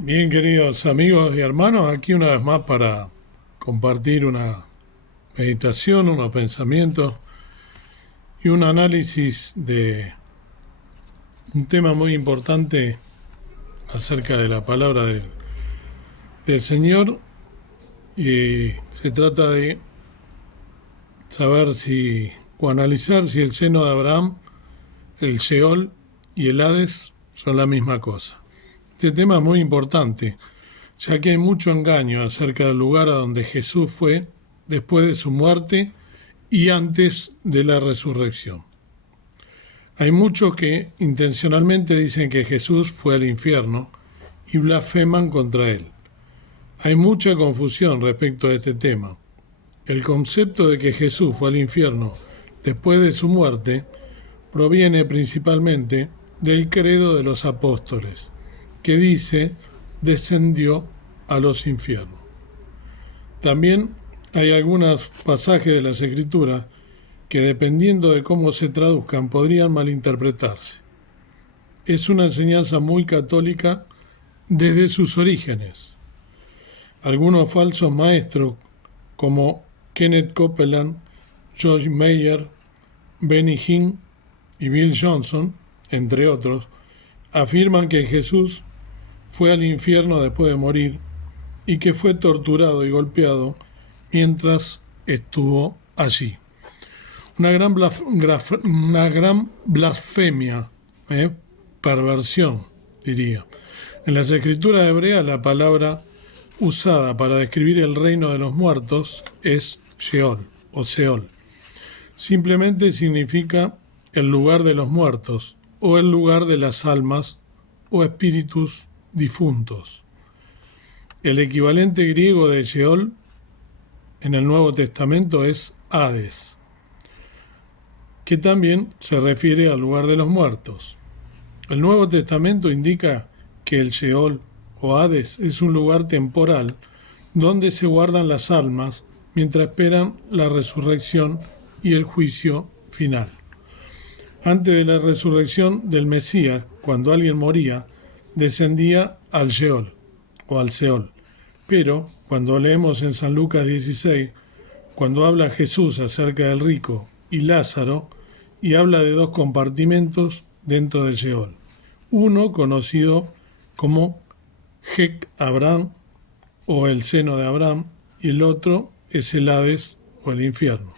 Bien, queridos amigos y hermanos, aquí una vez más para compartir una meditación, unos pensamientos y un análisis de un tema muy importante acerca de la palabra del Señor. Y se trata de saber si o analizar si el seno de Abraham, el Sheol y el Hades son la misma cosa. Este tema es muy importante, ya que hay mucho engaño acerca del lugar a donde Jesús fue después de su muerte y antes de la resurrección. Hay muchos que intencionalmente dicen que Jesús fue al infierno y blasfeman contra él. Hay mucha confusión respecto a este tema. El concepto de que Jesús fue al infierno después de su muerte proviene principalmente del credo de los apóstoles, que dice descendió a los infiernos. También hay algunos pasajes de las Escrituras que, dependiendo de cómo se traduzcan, podrían malinterpretarse. Es una enseñanza muy católica desde sus orígenes. Algunos falsos maestros como Kenneth Copeland, George Meyer, Benny Hinn y Bill Johnson, entre otros, afirman que Jesús fue al infierno después de morir y que fue torturado y golpeado mientras estuvo allí. Una gran blasfemia, perversión, diría. En las escrituras hebreas la palabra usada para describir el reino de los muertos es Sheol o Seol. Simplemente significa el lugar de los muertos o el lugar de las almas o espíritus difuntos. El equivalente griego de Sheol en el Nuevo Testamento es Hades, que también se refiere al lugar de los muertos. El Nuevo Testamento indica que el Sheol o Hades es un lugar temporal donde se guardan las almas mientras esperan la resurrección y el juicio final. Antes de la resurrección del Mesías, cuando alguien moría, descendía al Sheol o al Seol. Pero cuando leemos en San Lucas 16, cuando habla Jesús acerca del rico y Lázaro, y habla de dos compartimentos dentro del Sheol. Uno conocido como Hec Abraham o el seno de Abraham, y el otro es el Hades o el infierno.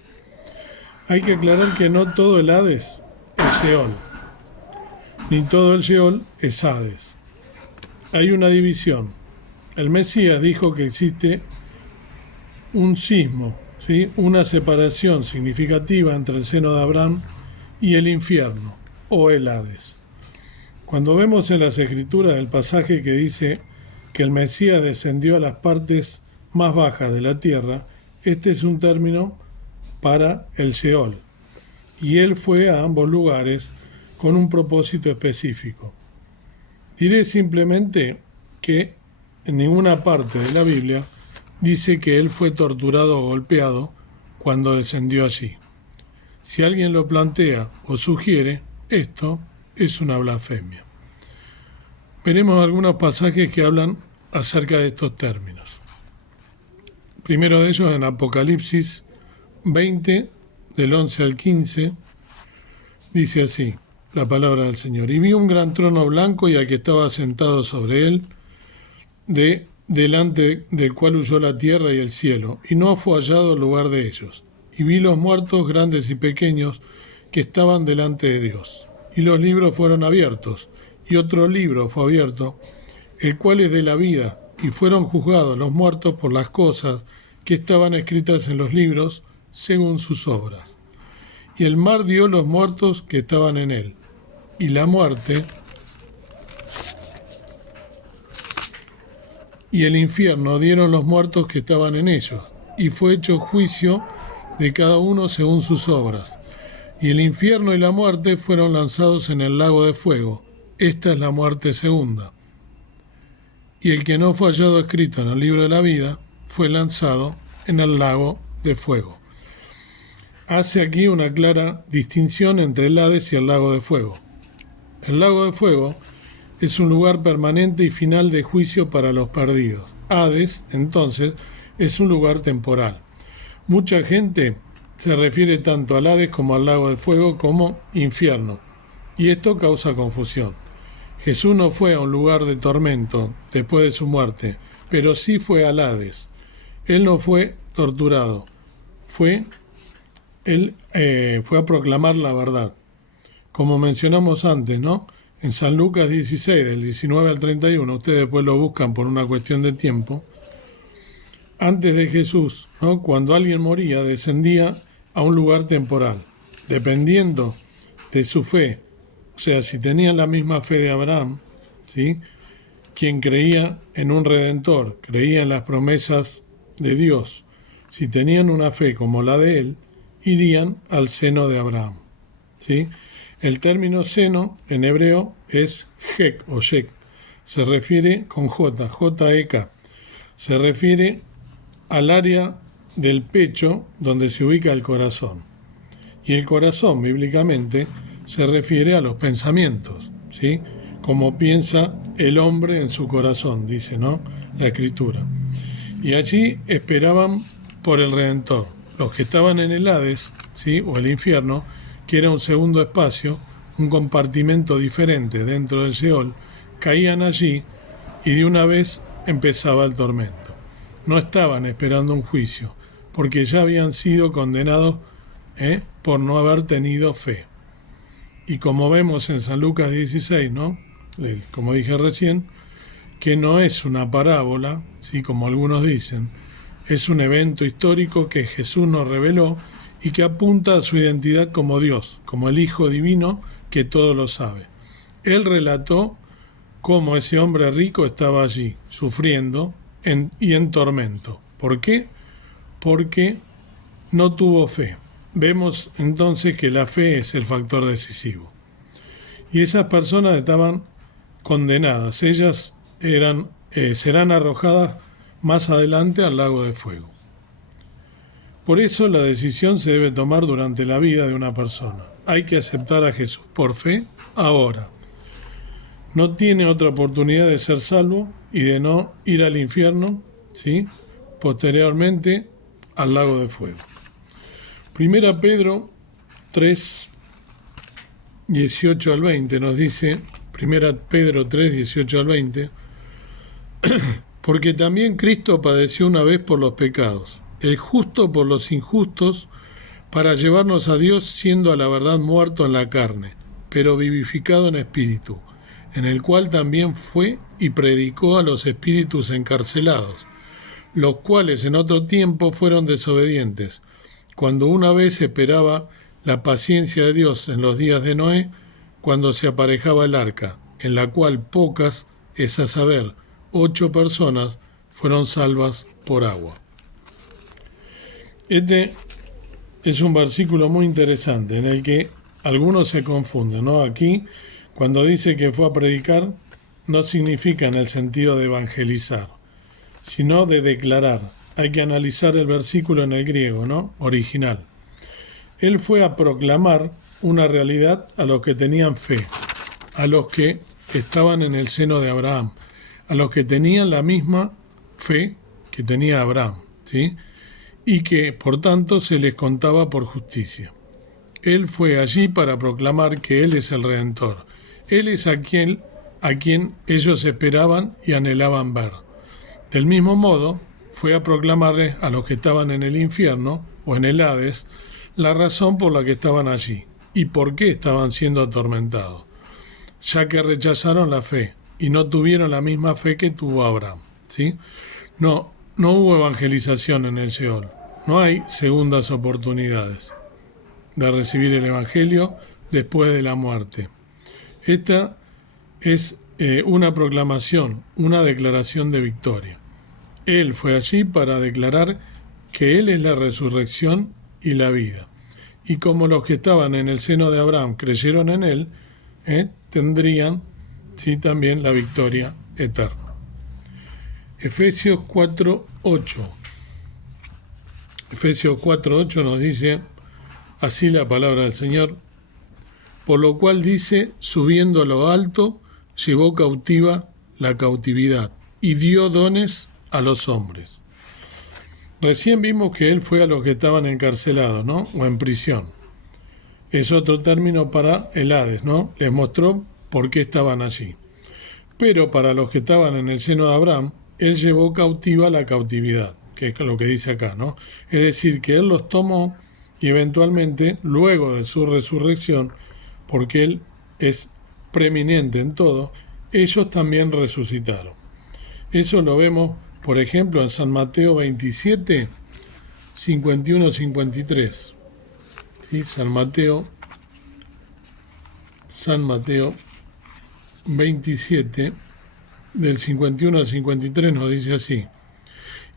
Hay que aclarar que no todo el Hades es Sheol, ni todo el Sheol es Hades. Hay una división. El Mesías dijo que existe un sismo, ¿sí? Una separación significativa entre el seno de Abraham y el infierno o el Hades. Cuando vemos en las Escrituras el pasaje que dice que el Mesías descendió a las partes más bajas de la tierra, este es un término para el Sheol, y él fue a ambos lugares con un propósito específico. Diré simplemente que en ninguna parte de la Biblia dice que él fue torturado o golpeado cuando descendió allí. Si alguien lo plantea o sugiere, esto es una blasfemia. Veremos algunos pasajes que hablan acerca de estos términos. Primero de ellos en Apocalipsis 20, del 11 al 15, dice así la palabra del Señor. Y vi un gran trono blanco y al que estaba sentado sobre él, delante del cual huyó la tierra y el cielo, y no fue hallado lugar de ellos. Y vi los muertos, grandes y pequeños, que estaban delante de Dios. Y los libros fueron abiertos, y otro libro fue abierto, el cual es de la vida, y fueron juzgados los muertos por las cosas que estaban escritas en los libros, según sus obras. Y el mar dio los muertos que estaban en él, y la muerte y el infierno dieron los muertos que estaban en ellos, y fue hecho juicio de cada uno según sus obras. Y el infierno y la muerte fueron lanzados en el lago de fuego. Esta es la muerte segunda. Y el que no fue hallado escrito en el libro de la vida fue lanzado en el lago de fuego. Hace aquí una clara distinción entre el Hades y el lago de fuego. El lago de fuego es un lugar permanente y final de juicio para los perdidos. Hades, entonces, es un lugar temporal. Mucha gente se refiere tanto al Hades como al lago del fuego como infierno, y esto causa confusión. Jesús no fue a un lugar de tormento después de su muerte, pero sí fue al Hades. Él no fue torturado, él fue a proclamar la verdad. Como mencionamos antes, ¿no? En San Lucas 16, del 19 al 31, ustedes después lo buscan por una cuestión de tiempo, antes de Jesús, ¿no? Cuando alguien moría, descendía a un lugar temporal, dependiendo de su fe. O sea, si tenían la misma fe de Abraham, ¿sí? Quien creía en un Redentor, creía en las promesas de Dios, si tenían una fe como la de él, irían al seno de Abraham, ¿sí? El término seno en hebreo es Jek o Shek, se refiere con J-E-K, se refiere al área del pecho donde se ubica el corazón. Y el corazón, bíblicamente, se refiere a los pensamientos, ¿sí? Como piensa el hombre en su corazón, dice, ¿no? La Escritura. Y allí esperaban por el Redentor. Los que estaban en el Hades, ¿sí? O el infierno, que era un segundo espacio, un compartimento diferente dentro del Seol, caían allí y de una vez empezaba el tormento. No estaban esperando un juicio, porque ya habían sido condenados por no haber tenido fe. Y como vemos en San Lucas 16, ¿no? Como dije recién, que no es una parábola, ¿sí? Como algunos dicen, es un evento histórico que Jesús nos reveló y que apunta a su identidad como Dios, como el Hijo Divino que todo lo sabe. Él relató cómo ese hombre rico estaba allí, sufriendo y en tormento. ¿Por qué? Porque no tuvo fe. Vemos entonces que la fe es el factor decisivo. Y esas personas estaban condenadas. Ellas serán arrojadas más adelante al lago de fuego. Por eso la decisión se debe tomar durante la vida de una persona. Hay que aceptar a Jesús por fe ahora. No tiene otra oportunidad de ser salvo y de no ir al infierno, ¿sí? Posteriormente al lago de fuego. Primera Pedro 3, 18 al 20 nos dice, Primera Pedro 3, 18 al 20, porque también Cristo padeció una vez por los pecados, el justo por los injustos, para llevarnos a Dios siendo a la verdad muerto en la carne, pero vivificado en espíritu, en el cual también fue y predicó a los espíritus encarcelados, los cuales en otro tiempo fueron desobedientes, cuando una vez esperaba la paciencia de Dios en los días de Noé, cuando se aparejaba el arca, en la cual pocas, es a saber, 8 personas, fueron salvas por agua. Este es un versículo muy interesante en el que algunos se confunden, ¿no? Aquí, cuando dice que fue a predicar, no significa en el sentido de evangelizar, sino de declarar. Hay que analizar el versículo en el griego, ¿no? Original. Él fue a proclamar una realidad a los que tenían fe, a los que estaban en el seno de Abraham, a los que tenían la misma fe que tenía Abraham, ¿sí? Y que, por tanto, se les contaba por justicia. Él fue allí para proclamar que Él es el Redentor. Él es a quien ellos esperaban y anhelaban ver. Del mismo modo, fue a proclamarles a los que estaban en el infierno o en el Hades la razón por la que estaban allí y por qué estaban siendo atormentados, ya que rechazaron la fe y no tuvieron la misma fe que tuvo Abraham, ¿sí? No hubo evangelización en el Seol. No hay segundas oportunidades de recibir el Evangelio después de la muerte. Esta es una proclamación, una declaración de victoria. Él fue allí para declarar que Él es la resurrección y la vida. Y como los que estaban en el seno de Abraham creyeron en Él, tendrían sí también la victoria eterna. Efesios 4:8. Efesios 4:8 nos dice así la palabra del Señor, por lo cual dice, subiendo a lo alto, llevó cautiva la cautividad y dio dones a los hombres. Recién vimos que él fue a los que estaban encarcelados, ¿no? O en prisión. Es otro término para el Hades, ¿no? Les mostró por qué estaban allí. Pero para los que estaban en el seno de Abraham, él llevó cautiva la cautividad, que es lo que dice acá, ¿no? Es decir, que él los tomó y eventualmente, luego de su resurrección, porque él es preeminente en todo, ellos también resucitaron. Eso lo vemos, por ejemplo, en San Mateo 27, 51-53. ¿Sí? San Mateo 27, del 51 al 53 nos dice así.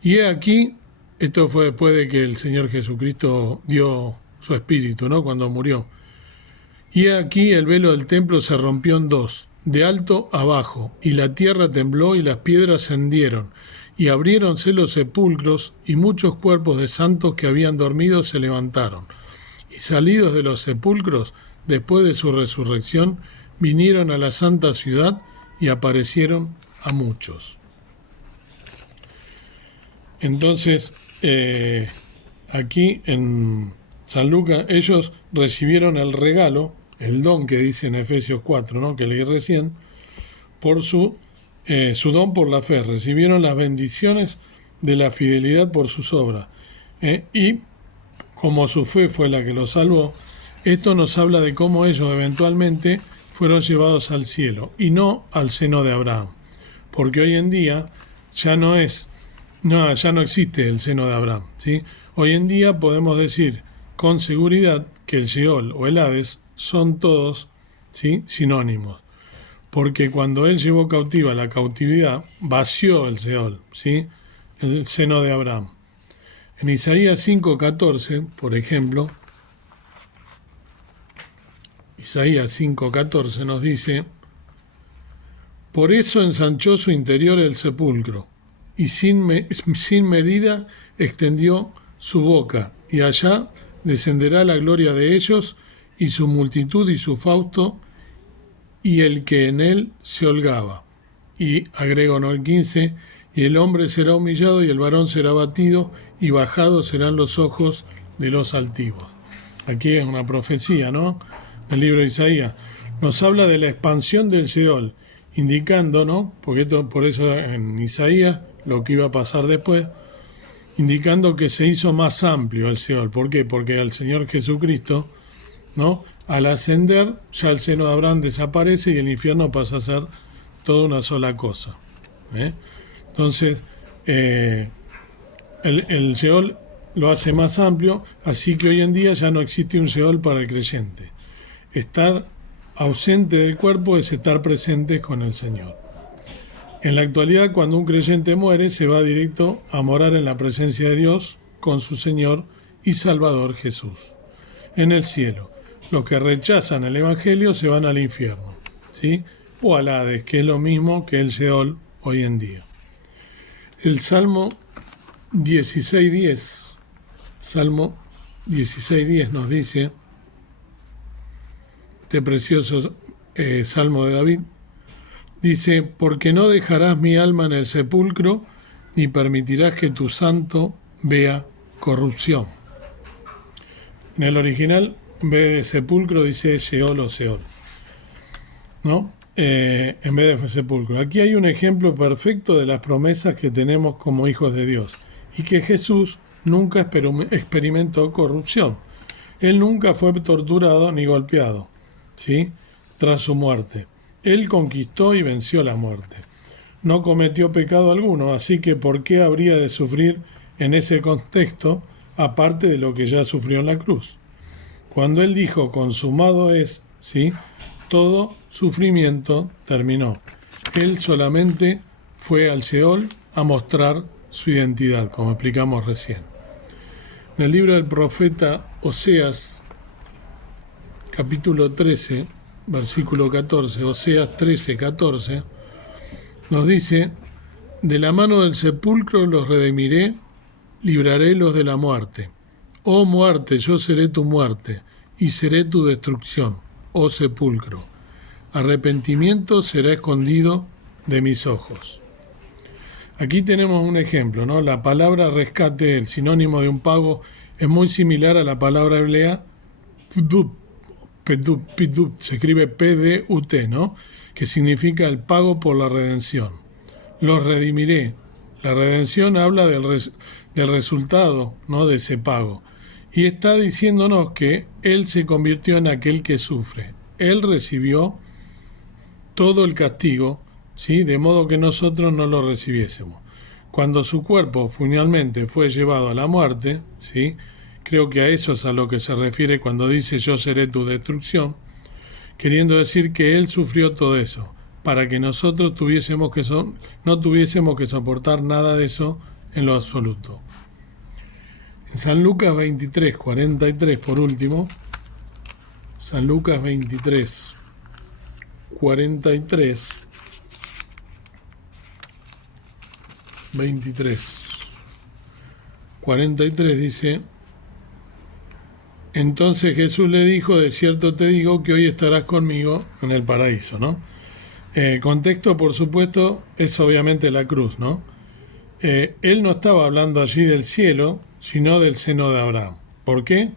Y he aquí, esto fue después de que el Señor Jesucristo dio su espíritu, ¿no? Cuando murió. Y he aquí el velo del templo se rompió en dos, de alto a bajo, y la tierra tembló y las piedras se hendieron, y abriéronse los sepulcros, y muchos cuerpos de santos que habían dormido se levantaron. Y salidos de los sepulcros, después de su resurrección, vinieron a la santa ciudad y aparecieron a muchos. Entonces, aquí en San Lucas, ellos recibieron el regalo, el don que dice en Efesios 4, ¿no? Que leí recién, por su don por la fe. Recibieron las bendiciones de la fidelidad por sus obras. Y como su fe fue la que los salvó, esto nos habla de cómo ellos eventualmente fueron llevados al cielo y no al seno de Abraham. Porque hoy en día ya no existe el seno de Abraham, ¿sí? Hoy en día podemos decir con seguridad que el Sheol o el Hades son todos, ¿sí?, sinónimos. Porque cuando él llevó cautiva la cautividad, vació el Sheol, ¿sí?, el seno de Abraham. En Isaías 5:14, por ejemplo, Isaías 5:14 nos dice: por eso ensanchó su interior el sepulcro, y sin medida extendió su boca, y allá descenderá la gloria de ellos, y su multitud y su fausto, y el que en él se holgaba. Y agrego en el 15, y el hombre será humillado, y el varón será batido, y bajados serán los ojos de los altivos. Aquí es una profecía, ¿no? El libro de Isaías nos habla de la expansión del Sheol, indicando, ¿no? Porque por eso en Isaías, lo que iba a pasar después, indicando que se hizo más amplio el Sheol. ¿Por qué? Porque al Señor Jesucristo, ¿no?, al ascender, ya el seno de Abraham desaparece y el infierno pasa a ser toda una sola cosa. Entonces, el Sheol lo hace más amplio, así que hoy en día ya no existe un Sheol para el creyente. Estar ausente del cuerpo es estar presente con el Señor. En la actualidad, cuando un creyente muere, se va directo a morar en la presencia de Dios con su Señor y Salvador Jesús, en el cielo. Los que rechazan el Evangelio se van al infierno, ¿sí?, o al Hades, que es lo mismo que el Sheol hoy en día. El Salmo 16:10 nos dice, este precioso Salmo de David, dice: porque no dejarás mi alma en el sepulcro, ni permitirás que tu santo vea corrupción. En el original, en vez de sepulcro, dice Sheol o Seol, ¿no? En vez de sepulcro. Aquí hay un ejemplo perfecto de las promesas que tenemos como hijos de Dios, y que Jesús nunca experimentó corrupción. Él nunca fue torturado ni golpeado, ¿sí?, tras su muerte. Él conquistó y venció la muerte. No cometió pecado alguno, así que ¿por qué habría de sufrir en ese contexto, aparte de lo que ya sufrió en la cruz? Cuando él dijo consumado es, ¿sí?, todo sufrimiento terminó. Él solamente fue al Sheol a mostrar su identidad, como explicamos recién. En el libro del profeta Oseas, capítulo 13, versículo 14, Oseas 13:14, nos dice: de la mano del sepulcro los redimiré, libraré los de la muerte. Oh muerte, yo seré tu muerte, y seré tu destrucción, oh sepulcro. arrepentimiento será escondido de mis ojos. Aquí tenemos un ejemplo, ¿no? La palabra rescate, el sinónimo de un pago, es muy similar a la palabra hebrea pidut, se escribe P-D-U-T, ¿no? Que significa el pago por la redención. Los redimiré. La redención habla del resultado, ¿no? De ese pago. Y está diciéndonos que Él se convirtió en aquel que sufre. Él recibió todo el castigo, ¿sí? De modo que nosotros no lo recibiésemos. Cuando su cuerpo finalmente fue llevado a la muerte, ¿sí? Creo que a eso es a lo que se refiere cuando dice yo seré tu destrucción, queriendo decir que Él sufrió todo eso, para que nosotros no tuviésemos que soportar nada de eso en lo absoluto. En San Lucas 23, 43, por último, San Lucas 23, 43, 43 dice: entonces Jesús le dijo, de cierto te digo que hoy estarás conmigo en el paraíso, ¿no? El contexto, por supuesto, es obviamente la cruz, ¿no? Él no estaba hablando allí del cielo, sino del seno de Abraham. ¿Por qué?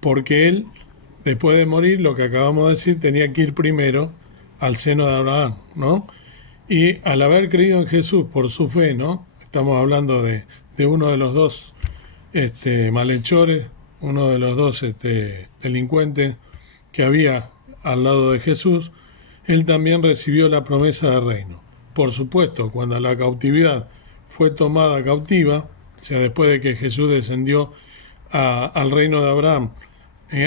Porque él, después de morir, lo que acabamos de decir, tenía que ir primero al seno de Abraham, ¿no? Y al haber creído en Jesús por su fe, ¿no? Estamos hablando de uno de los dos malhechores, uno de los dos delincuentes que había al lado de Jesús, él también recibió la promesa del reino. Por supuesto, cuando la cautividad fue tomada cautiva, o sea, después de que Jesús descendió al reino de Abraham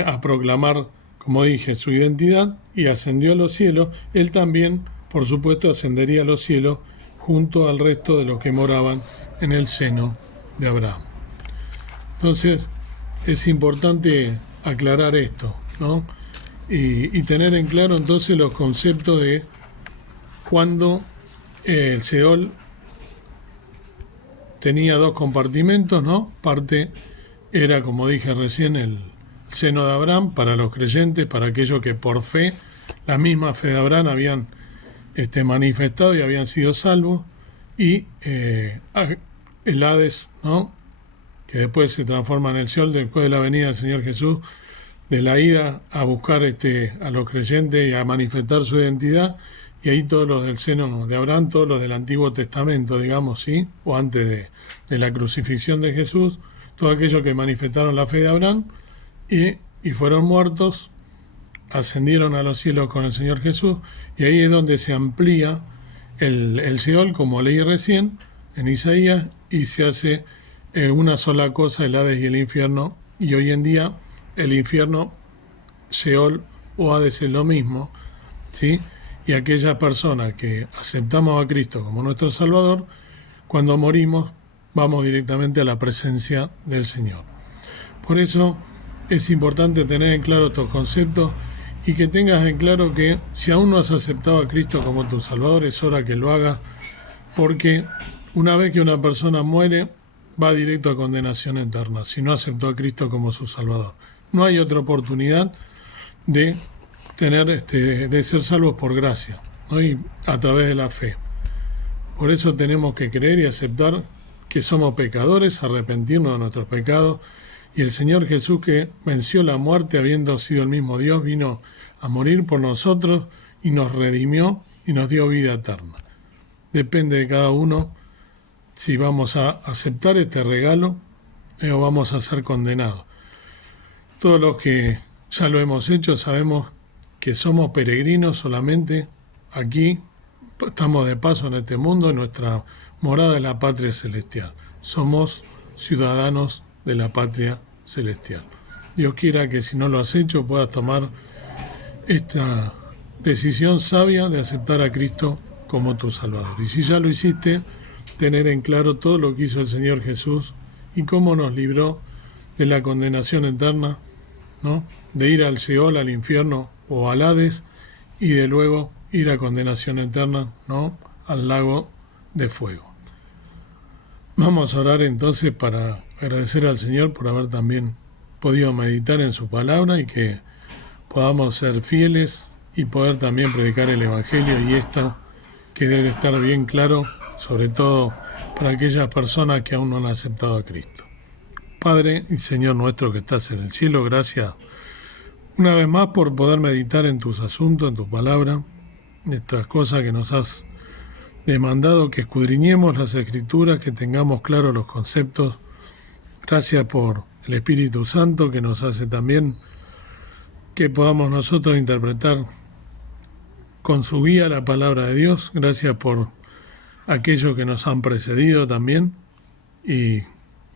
a proclamar, como dije, su identidad y ascendió a los cielos, él también, por supuesto, ascendería a los cielos junto al resto de los que moraban en el seno de Abraham. Entonces, es importante aclarar esto, ¿no? Y tener en claro entonces los conceptos de cuando el Seol tenía dos compartimentos, ¿no? Parte era, como dije recién, el seno de Abraham para los creyentes, para aquellos que por fe, la misma fe de Abraham habían manifestado y habían sido salvos, y el Hades, ¿no? Que después se transforma en el Seol después de la venida del Señor Jesús, de la ida a buscar a los creyentes y a manifestar su identidad, y ahí todos los del seno de Abraham, todos los del Antiguo Testamento, digamos, ¿sí? O antes de la crucifixión de Jesús, todos aquellos que manifestaron la fe de Abraham y fueron muertos, ascendieron a los cielos con el Señor Jesús, y ahí es donde se amplía el Seol, como leí recién en Isaías, y se hace una sola cosa, el Hades y el infierno, y hoy en día el infierno, Seol o Hades es lo mismo, ¿sí? Y aquellas personas que aceptamos a Cristo como nuestro Salvador, cuando morimos vamos directamente a la presencia del Señor. Por eso es importante tener en claro estos conceptos y que tengas en claro que si aún no has aceptado a Cristo como tu Salvador, es hora que lo hagas, porque una vez que una persona muere, va directo a condenación eterna, si no aceptó a Cristo como su Salvador. No hay otra oportunidad de de ser salvos por gracia, ¿no? Y a través de la fe. Por eso tenemos que creer y aceptar que somos pecadores, arrepentirnos de nuestros pecados, y el Señor Jesús, que venció la muerte habiendo sido el mismo Dios, vino a morir por nosotros y nos redimió y nos dio vida eterna. Depende de cada uno si vamos a aceptar este regalo o vamos a ser condenados. Todos los que ya lo hemos hecho sabemos que somos peregrinos solamente aquí, estamos de paso en este mundo, y nuestra morada es la patria celestial. Somos ciudadanos de la patria celestial. Dios quiera que si no lo has hecho puedas tomar esta decisión sabia de aceptar a Cristo como tu Salvador. Y si ya lo hiciste, tener en claro todo lo que hizo el Señor Jesús y cómo nos libró de la condenación eterna, ¿no? De ir al Seol, al infierno o al Hades, y de luego ir a condenación eterna, ¿no? Al lago de fuego. Vamos a orar entonces para agradecer al Señor por haber también podido meditar en su palabra y que podamos ser fieles y poder también predicar el Evangelio, y esto que debe estar bien claro, sobre todo para aquellas personas que aún no han aceptado a Cristo. Padre y Señor nuestro que estás en el cielo, gracias una vez más por poder meditar en tus asuntos, en tu palabra, estas cosas que nos has demandado, que escudriñemos las Escrituras, que tengamos claros los conceptos. Gracias por el Espíritu Santo que nos hace también que podamos nosotros interpretar con su guía la palabra de Dios. Gracias por aquellos que nos han precedido también y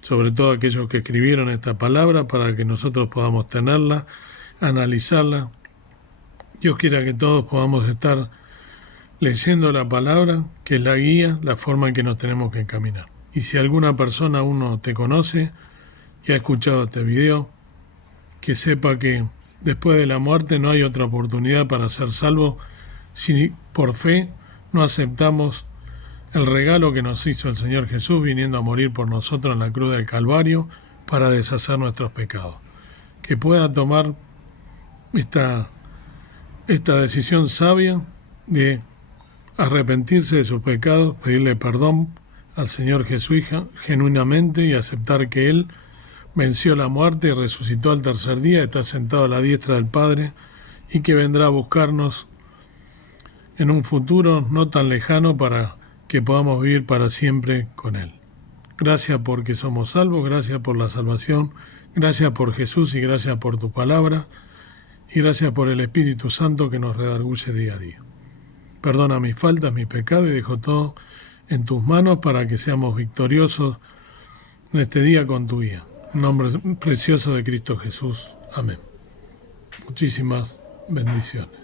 sobre todo aquellos que escribieron esta palabra para que nosotros podamos tenerla, analizarla. Dios quiera que todos podamos estar leyendo la palabra, que es la guía, la forma en que nos tenemos que encaminar. Y si alguna persona aún no te conoce y ha escuchado este video, que sepa que después de la muerte no hay otra oportunidad para ser salvo si por fe no aceptamos el regalo que nos hizo el Señor Jesús viniendo a morir por nosotros en la cruz del Calvario para deshacer nuestros pecados. Que pueda tomar esta decisión sabia de arrepentirse de sus pecados, pedirle perdón al Señor Jesús genuinamente y aceptar que Él venció la muerte y resucitó al tercer día, está sentado a la diestra del Padre y que vendrá a buscarnos en un futuro no tan lejano para que podamos vivir para siempre con Él. Gracias porque somos salvos, gracias por la salvación, gracias por Jesús y gracias por tu palabra y gracias por el Espíritu Santo que nos redarguye día a día. Perdona mis faltas, mis pecados y dejo todo en tus manos para que seamos victoriosos en este día con tu guía. En nombre precioso de Cristo Jesús. Amén. Muchísimas bendiciones.